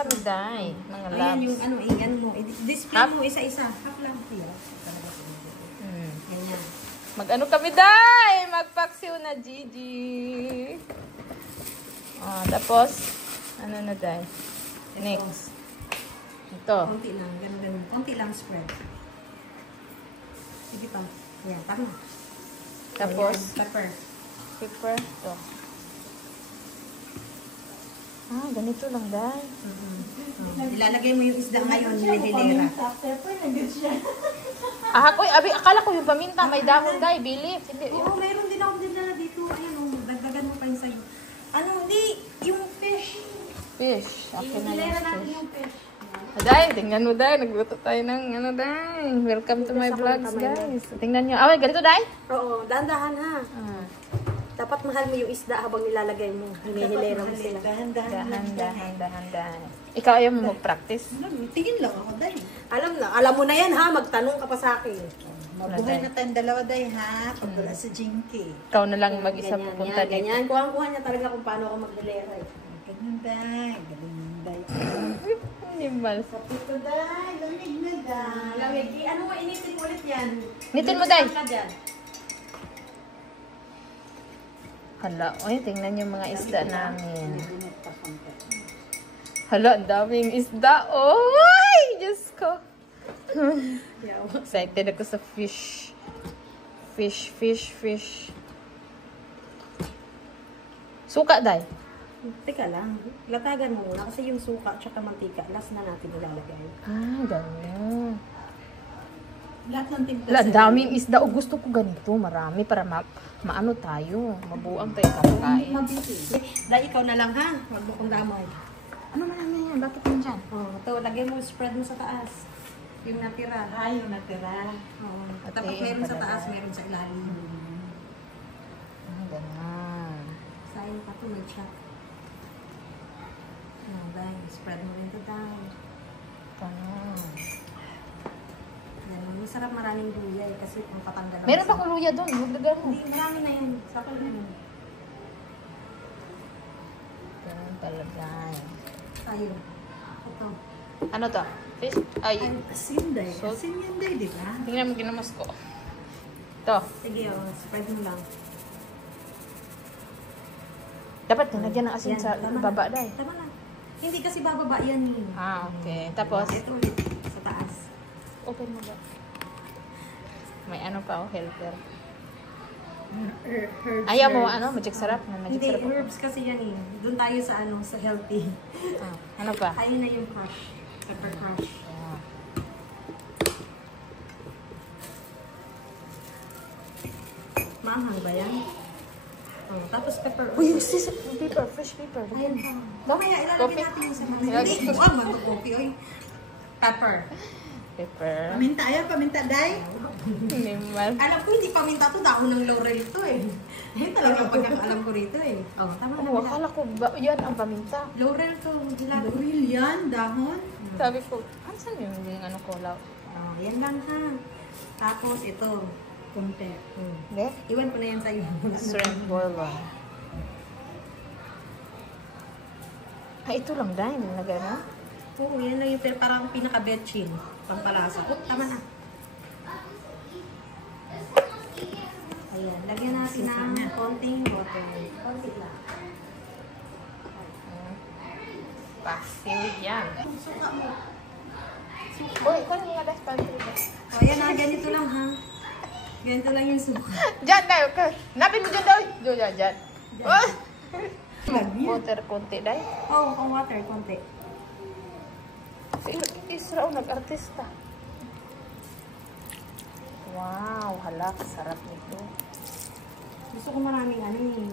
kami, day. Mga labs. Ayan yung ano, i-ano mo. I-display mo isa-isa. Half lang. Ganyan. Mag-ano kami, day? Magpaksiw na, Gigi. Oh, tapos, ano na, day? Next. Ito. Konti lang. Ganun. Konti lang spread. Sige pa. Ayan, tama. Tapos, ayan, pepper. pepper. Ito. Ah, ganito lang, day. Ilalagay mo yung isda ngayon, nilihilera. Ah, koy, abi, akala ko yung paminta, may dahon, day. Bilis. Hindi, Oo, meron din ako dinala dito. Ayan, dagdagan mo pa yung sa'yo. Ano, hindi. Yung fish. fish. Akin na Hilera yung natin fish. yung fish. Day, tingnan mo, day. Nagluto tayo ng ano, day. Welcome to my vlogs, guys. Tingnan nyo. Ah, ganito, day? Oo, dahan-dahan ha. Ah. Dapat mahal mo yung isda habang nilalagay mo. Hinihilera mo sila. Dahan. Ikaw ayaw mo mag-practice? Tingin lang ako, day. Alam mo na yan ha, magtanong ka pa sa akin. Mabuhay na tayong dalawa, day, ha? Pag wala si Jinky. Ikaw na lang mag-isa pupunta dito. Ganyan. Kuha niya talaga kung paano ako maghilera eh. Ganyan, day. Galing yung day. Animal. Kapito, day. Lamig na, day. Lamig. Ano mo, initin mo ulit yan. Nitin mo, day. Ka dyan. Hala, oy, tingnan yung mga isda namin. Hala, ang daming isda. Oy, Diyos ko. Excited ako sa fish. Fish. Suka, day. Teka lang. Latagan mo muna kasi yung suka at mantika, last na natin ilalagay. Ah, ganyan. Lahat ng timpla. Hala, ang daming isda. O, gusto ko ganito. Marami para maano tayo. Mabuang tayo kakain. Dahil ikaw na lang ha. Huwag mo kong damay. Ano marami yan? Bakit yan dyan? Oh, ito, lagay mo, spread mo sa taas. Yung natira. Yung natira. Oo. Tapos meron sa taas, meron sa ilalim. Ah, ganyan. Sayang pa ito, may chat. Dahil, spread mo rin ito down. Ganyan. Yan, masarap maraming gulay kasi kung patanggal. Meron pa kong luya doon. Lagyan mo. Hindi, marami na yun. Sakal na yun. Ganyan talaga. Tayo. Ito. Ano to? Fish? Ay, Ay, asin, day. Salt. Asin yan, day, di ba? tingnan mo ginamas ko. Ito. Sige, spread mo lang. Dapat nilagyan ng asin Yan, sa tama baba, na. day. Tama na. Hindi kasi bababa yan eh. Ah, okay. Tapos, Ito ulit sa taas. open mo ba? May ano pa, oh, helper. Ayaw mo, ano, magic sarap? Magic Hindi, sarap ako. herbs kasi yan eh. Doon tayo sa sa healthy. Ah, ano pa? Ayun na yung crush. Pepper crush. Ah. Maanghang ba yan? Oh, tapos pepper. Uy, yung paper, fresh paper. Ayun pa. Mamaya ilalagay Coffee? natin yung sa mga. Ilagay. Hindi, buwan mo ito coffee. Oy. Pepper. Paper. Paminta, ayaw, paminta, day. Animal. Alam ko hindi paminta to, daon ng laurel to eh. Ayun talaga ang pagkakaalam ko rito eh. Oh, tama na. Oh, akala ko ba, yan ang paminta. Laurel to. Laurel yan, dahon. Sabi ko, saan yung ano ko, law? Oh, yan lang ha. Tapos ito. Kunti. Hindi? Iwan ko na yan sa'yo. Shrimp boil one. Ah, ito lang dahil. Nilagay na? Oo, yan lang yung parang pinaka-betchin. Pampalasa. Oh, tama na. Ayan, lagyan natin ng konting water. Konti lang. Passiw yan. Suka mo. Uy, ikaw na nga dahil pantry. O, ayan na, ganito lang ha. Ganito lang yung suka. Diyan tayo. Napin mo dyan daw. Diyan. Oh! Water konti dahil. Oo, kung water, konti. Si Israel nag-artista. Wow, halak. Sarap nito. Gusto ko maraming ano eh.